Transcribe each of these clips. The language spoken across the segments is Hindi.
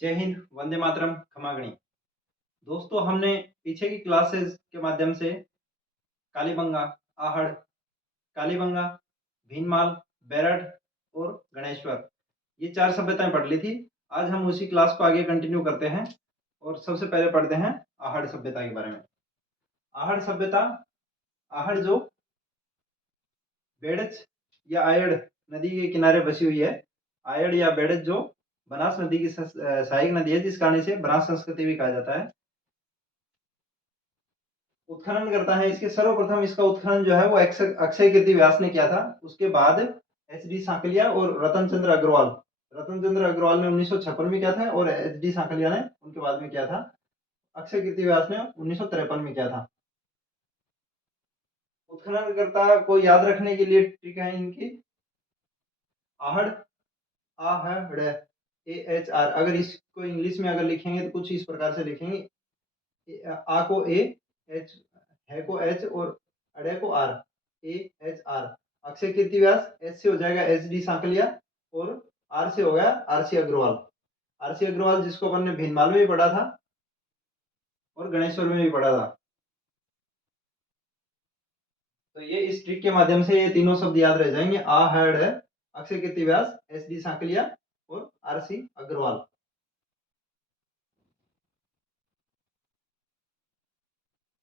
जय हिंद, वंदे मातरम, खमागणी। दोस्तों, हमने पीछे की क्लासेस के माध्यम से कालीबंगा, आहड़, कालीबंगा, भीनमाल, बेरठ और गणेश्वर ये 4 सभ्यताएँ पढ़ ली थी। आज हम उसी क्लास को आगे कंटिन्यू करते हैं और सबसे पहले पढ़ते हैं आहड़ सभ्यता के बारे में। आहड़ सभ्यता, आहड़ जो बेड़च या आयड़ नदी के किनारे बसी हुई है। आयड़ या बेड़च जो बनास नदी की सहायक नदी है, जिस कारण इसे बनास संस्कृति भी कहा जाता है। उत्खनन करता है इसके सर्वप्रथम इसका उत्खनन जो है वो अक्षय कीर्ति व्यास ने किया था। उसके बाद एच डी सांकलिया और रतन चंद्र अग्रवाल ने 1956 में किया था और एच डी सांकलिया ने उनके बाद में किया था। अक्षय कीर्ति व्यास ने 1953 में किया था। उत्खननकर्ता को याद रखने के लिए ट्रिक है इनकी। आहड़, आहड़, ए एच आर। अगर इसको इंग्लिश में अगर लिखेंगे तो कुछ इस प्रकार से लिखेंगे। आ को ए, एच है को एच और अड़े को R, A H R. Akshay Kirti Vyas, H से हो जाएगा एच डी सांकलिया और आर से हो गया R C Agarwal. R C Agarwal जिसको अपन ने भीनमाल में भी पढ़ा था और गणेश्वर में भी पढ़ा था। तो ये इस ट्रिक के माध्यम से ये तीनों शब्द याद रह जाएंगे। आ हेड है, अक्षय कीर्ति व्यास, एच डी सांकलिया और आर सी अग्रवाल।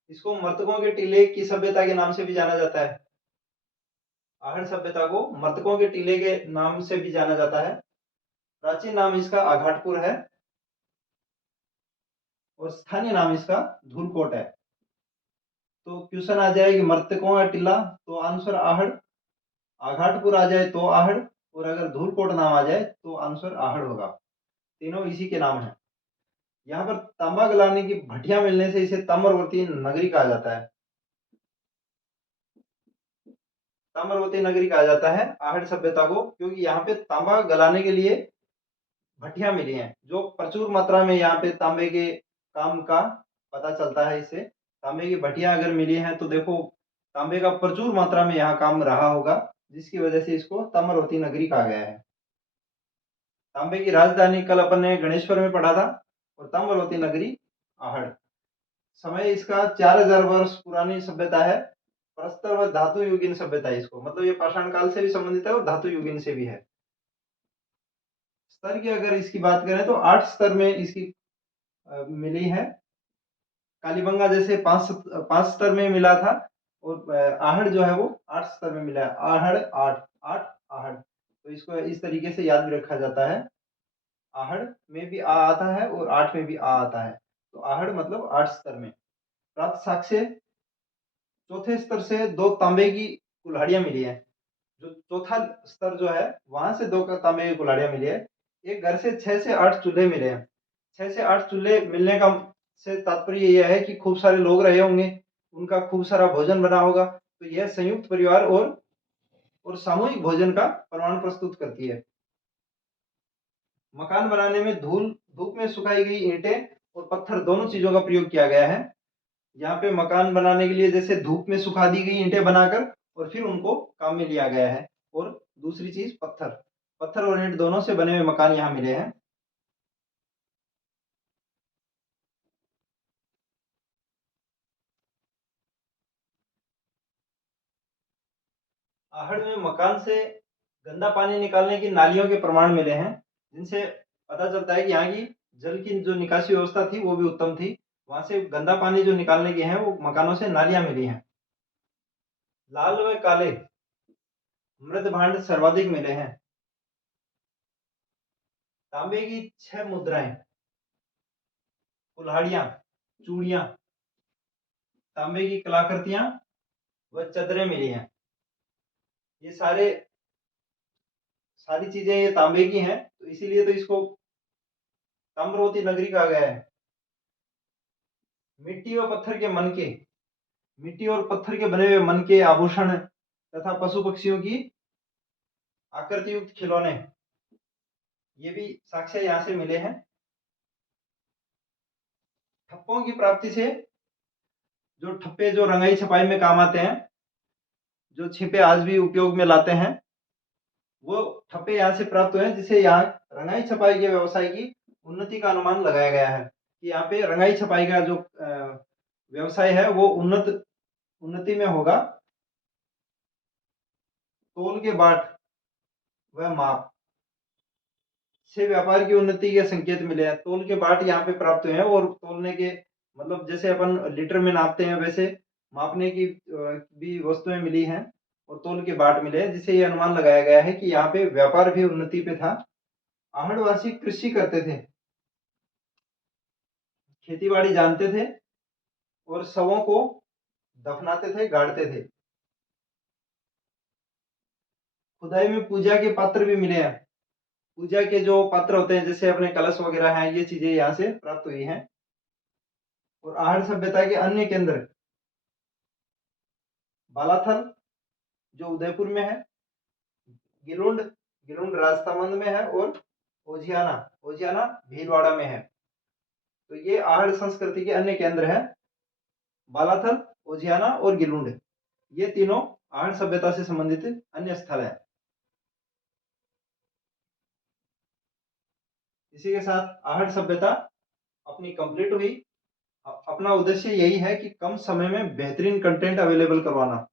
इसको मर्तकों के टीले की सभ्यता के नाम से भी जाना जाता है। आहड़ सभ्यता को मर्तकों के टीले के नाम से भी जाना जाता है। प्राचीन नाम इसका आघाटपुर है और स्थानीय नाम इसका धूलकोट है। तो क्वेश्चन आ जाए कि मर्तकों का टीला, तो आंसर आहड़। आघाटपुर आ जाए तो आहड़ और अगर धूलकोट नाम आ जाए तो आंसर आहड़ होगा। तीनों इसी के नाम है। यहाँ पर तांबा गलाने की भट्टियां मिलने से इसे ताम्रवर्ती नगरी कहा जाता है। ताम्रवर्ती नगरी कहा जाता है आहड़ सभ्यता को, क्योंकि यहाँ पे तांबा गलाने के लिए भट्टियां मिली हैं, जो प्रचुर मात्रा में यहाँ पे तांबे के काम का पता चलता है। इससे तांबे की भट्टियां अगर मिली हैं तो देखो तांबे का प्रचुर मात्रा में यहाँ काम रहा होगा, जिसकी वजह से इसको ताम्रवती नगरी कहा गया है। तांबे की राजधानी कल अपन ने गणेश्वर में पढ़ा था और ताम्रवती नगरी आहड़। समय इसका 4000 वर्ष पुरानी सभ्यता है। प्रस्तर व धातु युगीन सभ्यता है इसको, मतलब ये पाषाण काल से भी संबंधित है और धातु युगीन से भी है। स्तर की अगर इसकी बात करें तो 8 स्तर में इसकी मिली है। कालीबंगा जैसे पांच स्तर में मिला था और आहड़ जो है वो 8 स्तर में मिला है। आहड़ 8, 8 आहड़। तो इसको इस तरीके से याद भी रखा जाता है। आहड़ में भी आ आता है और 8 में भी आ आता है। तो आहड़ मतलब 8 स्तर में। प्राप्त साक्ष्य, चौथे स्तर से 2 तांबे की कुल्हाड़ियां मिली है। जो चौथा स्तर जो है वहां से 2 तांबे की कुल्हाड़ियां मिली है। एक घर से 6 से 8 चूल्हे मिले हैं। 6 से 8 चूल्हे मिलने का से तात्पर्य यह है कि खूब सारे लोग रहे होंगे, उनका खूब सारा भोजन बना होगा। तो यह संयुक्त परिवार और सामूहिक भोजन का प्रमाण प्रस्तुत करती है। मकान बनाने में धूप में सुखाई गई ईंटें और पत्थर दोनों चीजों का प्रयोग किया गया है। यहाँ पे मकान बनाने के लिए जैसे धूप में सुखा दी गई ईंटें बनाकर और फिर उनको काम में लिया गया है। और दूसरी चीज पत्थर, पत्थर और ईंट दोनों से बने हुए मकान यहाँ मिले हैं। आहड़ में मकान से गंदा पानी निकालने की नालियों के प्रमाण मिले हैं, जिनसे पता चलता है कि यहाँ की जल की जो निकासी व्यवस्था थी वो भी उत्तम थी। वहां से गंदा पानी जो निकालने के हैं वो मकानों से नालियां मिली हैं। लाल व काले मृद भांड सर्वाधिक मिले हैं। तांबे की 6 मुद्राएं, कुल्हाड़ियां, चूड़ियां, तांबे की कलाकृतियां व चदरें मिली हैं। ये सारी चीजें ये तांबे की हैं, तो इसीलिए तो इसको ताम्रवती नगरी कहा गया है। मिट्टी व पत्थर के मनके, मिट्टी और पत्थर के बने हुए मनके, आभूषण तथा पशु पक्षियों की आकृति युक्त खिलौने, ये भी साक्ष्य यहाँ से मिले हैं। ठप्पों की प्राप्ति से, जो ठप्पे जो रंगाई छपाई में काम आते हैं, जो छिपे आज भी उपयोग में लाते हैं, वो ठप्पे यहाँ से प्राप्त हुए हैं, जिसे यहाँ रंगाई छपाई के व्यवसाय की उन्नति का अनुमान लगाया गया है कि यहाँ पे रंगाई छपाई का जो व्यवसाय है वो उन्नति में होगा। तोल के बाट व माप से व्यापार की उन्नति के संकेत मिले हैं। तोल के बाट यहाँ पे प्राप्त हुए हैं और तोलने के मतलब जैसे अपन लीटर में नापते हैं वैसे मापने की भी वस्तुएं मिली हैं और तोल के बाट मिले हैं, जिससे ये अनुमान लगाया गया है कि यहाँ पे व्यापार भी उन्नति पे था। आहड़वासी कृषि करते थे, खेती बाड़ी जानते थे और शवों को दफनाते थे, गाड़ते थे। खुदाई में पूजा के पात्र भी मिले हैं। पूजा के जो पात्र होते हैं जैसे अपने कलश वगैरह हैं, ये चीजें यहाँ से प्राप्त हुई हैं। और आहड़ सभ्यता के अन्य केंद्र बालाथल जो उदयपुर में है, गिलुंड गिलुंड राजसमंद में है और ओजियाना ओजियाना भीलवाड़ा में है। तो ये आहड़ संस्कृति के अन्य केंद्र हैं, बालाथल, ओजियाना और गिलुंड। ये तीनों आहड़ सभ्यता से संबंधित अन्य स्थल हैं। इसी के साथ आहड़ सभ्यता अपनी कंप्लीट हुई। अपना उद्देश्य यही है कि कम समय में बेहतरीन कंटेंट अवेलेबल करवाना।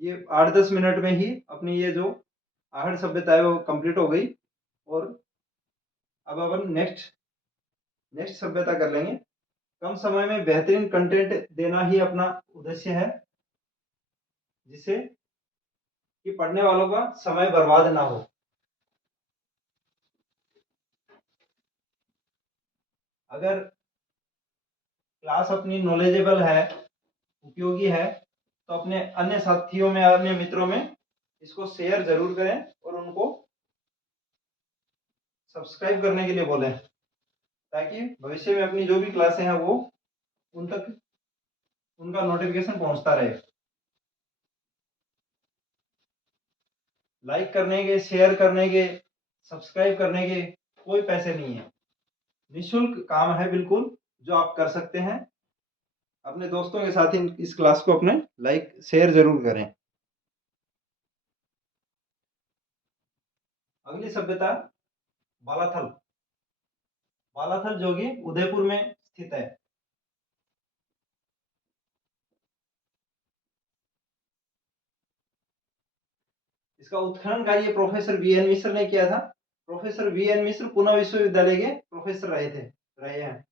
ये 8-10 मिनट में ही अपनी ये जो आहड़ सभ्यता है वो कंप्लीट हो गई। और अब अपन नेक्स्ट सभ्यता कर लेंगे। कम समय में बेहतरीन कंटेंट देना ही अपना उद्देश्य है, जिससे कि पढ़ने वालों का समय बर्बाद ना हो। अगर क्लास अपनी नॉलेजेबल है, उपयोगी है, तो अपने अन्य साथियों में, अन्य मित्रों में इसको शेयर जरूर करें और उनको सब्सक्राइब करने के लिए बोलें, ताकि भविष्य में अपनी जो भी क्लासें हैं वो उन तक उनका नोटिफिकेशन पहुंचता रहे। लाइक करने के, शेयर करने के, सब्सक्राइब करने के कोई पैसे नहीं है, निःशुल्क काम है बिल्कुल, जो आप कर सकते हैं। अपने दोस्तों के साथ इस क्लास को अपने लाइक शेयर जरूर करें। अगली सभ्यता बालाथल। बालाथल जो कि उदयपुर में स्थित है। इसका उत्खनन कार्य प्रोफेसर वी एन मिश्र ने किया था। प्रोफेसर वी एन मिश्र पुणे विश्वविद्यालय के प्रोफेसर रहे हैं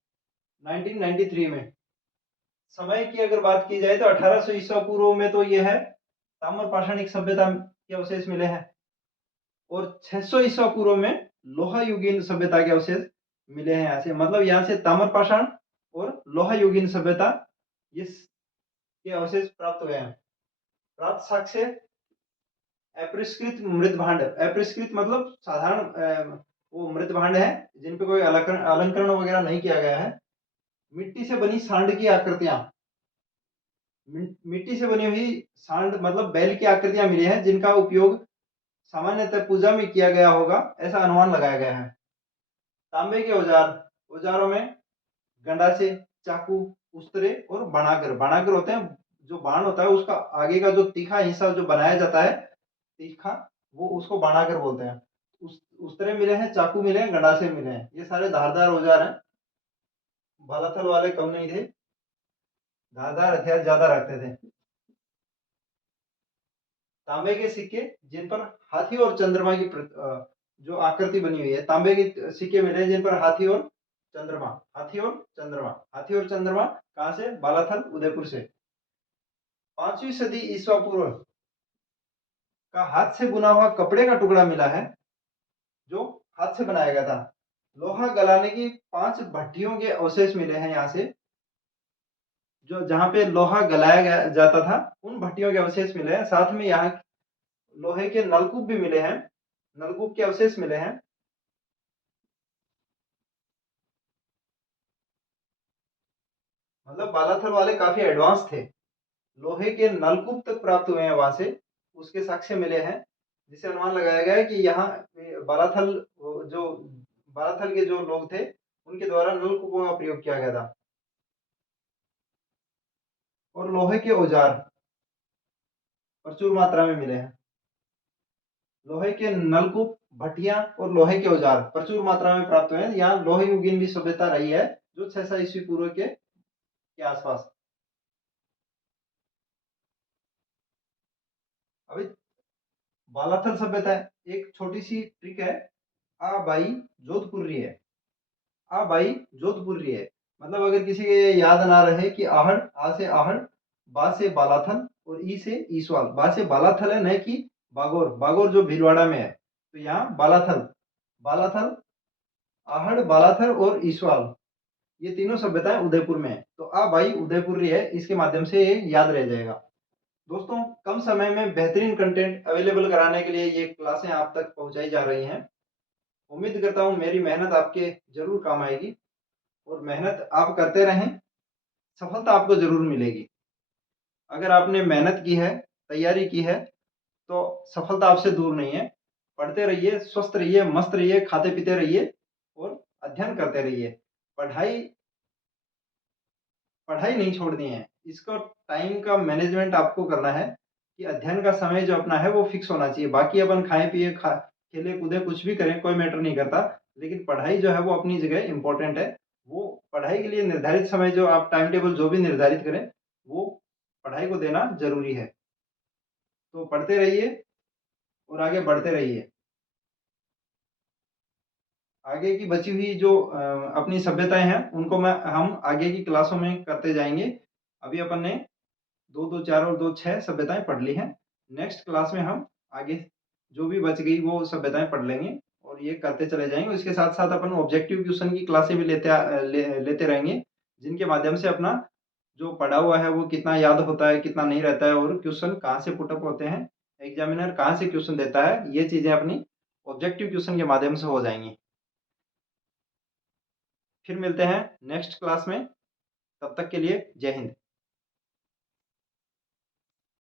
1993 में। समय की अगर बात की जाए तो 1800 ईसा पूर्व में तो यह है ताम्र पाषाणिक सभ्यता के अवशेष मिले हैं और 600 ईसा पूर्व में लोहा युगीन सभ्यता के अवशेष मिले हैं। यहाँ से मतलब यहाँ से ताम्र पाषाण और लोहा युगीन सभ्यता ये के अवशेष प्राप्त हुए हैं। प्राप्त साक्ष्य अपरिष्कृत मृत भांड। अपरिष्कृत मतलब साधारण वो मृत भांड है जिन पे कोई अलंकरण वगैरह नहीं किया गया है। मिट्टी से बनी सांड की आकृतियां, मिट्टी से बनी हुई सांड मतलब बैल की आकृतियां मिली हैं, जिनका उपयोग सामान्यतः पूजा में किया गया होगा, ऐसा अनुमान लगाया गया है। तांबे के औजारों में गंडासे, चाकू, उस्तरे और बाणागर। बाणागर होते हैं, जो बाण होता है उसका आगे का जो तीखा हिस्सा जो बनाया जाता है तीखा, वो उसको बाणागर बोलते हैं। उस्तरे मिले हैं, चाकू मिले हैं, गंडासे मिले हैं। ये सारे धारदार औजार हैं। बालाथल वाले कम नहीं थे, धारदार हथियार ज्यादा रखते थे। तांबे के सिक्के जिन पर हाथी और चंद्रमा की जो आकृति बनी हुई है। तांबे के सिक्के मिले जिन पर हाथी और चंद्रमा, हाथी और चंद्रमा, हाथी और चंद्रमा कहाँ से? बालाथल उदयपुर से। 5वीं सदी ईसा पूर्व का हाथ से बुना हुआ कपड़े का टुकड़ा मिला है, जो हाथ से बनाया गया था। लोहा गलाने की 5 भट्टियों के अवशेष मिले हैं यहाँ से, जो जहाँ पे लोहा गलाया गया जाता था उन भट्टियों के अवशेष मिले हैं। साथ में यहाँ लोहे के नलकूप भी मिले हैं, नलकूप के अवशेष मिले हैं। मतलब बालाथल वाले काफी एडवांस थे। लोहे के नलकूप तक प्राप्त हुए हैं वहां से, उसके साक्ष्य मिले हैं, जिससे अनुमान लगाया गया है कि यहाँ बालाथल जो बालाथल के जो लोग थे उनके द्वारा नलकूपों का प्रयोग किया गया था। और लोहे के औजार प्रचुर मात्रा में मिले हैं। लोहे के नलकूप भट्टियां और लोहे के औजार प्रचुर मात्रा में प्राप्त हुए हैं। यहाँ लोहे युगीन भी सभ्यता रही है, जो 600 ईस्वी पूर्व के आसपास। अभी बालाथल सभ्यता है, एक छोटी सी ट्रिक है। आ बाई जोधपुरी है, आ बाई जोधपुरी है। मतलब अगर किसी के याद ना रहे कि आहड़, आ से आहड़, बा से बालाथल और ई से ईसवाल। बा से बालाथल है, न कि बागोर। बागोर जो भीलवाड़ा में है, तो यहाँ बालाथल। बालाथल, आहड़, बालाथल और ईसवाल, ये तीनों सभ्यताएं उदयपुर में है। तो आ भाई उदयपुरी है, इसके माध्यम से ये याद रह जाएगा। दोस्तों, कम समय में बेहतरीन कंटेंट अवेलेबल कराने के लिए ये क्लासें आप तक पहुंचाई जा रही हैं। उम्मीद करता हूं मेरी मेहनत आपके जरूर काम आएगी, और मेहनत आप करते रहें, सफलता आपको जरूर मिलेगी। अगर आपने मेहनत की है, तैयारी की है, तो सफलता आपसे दूर नहीं है। पढ़ते रहिए, स्वस्थ रहिए, मस्त रहिए, खाते पीते रहिए और अध्ययन करते रहिए। पढ़ाई पढ़ाई नहीं छोड़नी है। इसको टाइम का मैनेजमेंट आपको करना है कि अध्ययन का समय जो अपना है वो फिक्स होना चाहिए। बाकी अपन खाएं पिए, खेले कूदे, कुछ भी करें, कोई मैटर नहीं करता, लेकिन पढ़ाई जो है वो अपनी जगह इंपॉर्टेंट है। वो पढ़ाई के लिए निर्धारित समय, जो आप टाइम टेबल जो भी निर्धारित करें, वो पढ़ाई को देना जरूरी है। तो पढ़ते रहिए और आगे बढ़ते रहिए। आगे की बची हुई जो अपनी सभ्यताएं हैं, उनको हम आगे की क्लासों में करते जाएंगे। अभी अपन ने 2 2 4 और 2 6 सभ्यताएं पढ़ ली हैं। नेक्स्ट क्लास में हम आगे जो भी बच गई वो सभ्यताएं पढ़ लेंगे, और ये करते चले जाएंगे। इसके साथ साथ अपन ऑब्जेक्टिव क्वेश्चन की क्लासें भी लेते रहेंगे, जिनके माध्यम से अपना जो पढ़ा हुआ है वो कितना याद होता है, कितना नहीं रहता है, और क्वेश्चन कहाँ से पुटअप होते हैं, एग्जामिनर कहाँ से क्वेश्चन देता है, ये चीजें अपनी ऑब्जेक्टिव क्वेश्चन के माध्यम से हो जाएंगी। फिर मिलते हैं नेक्स्ट क्लास में, तब तक के लिए जय हिंद।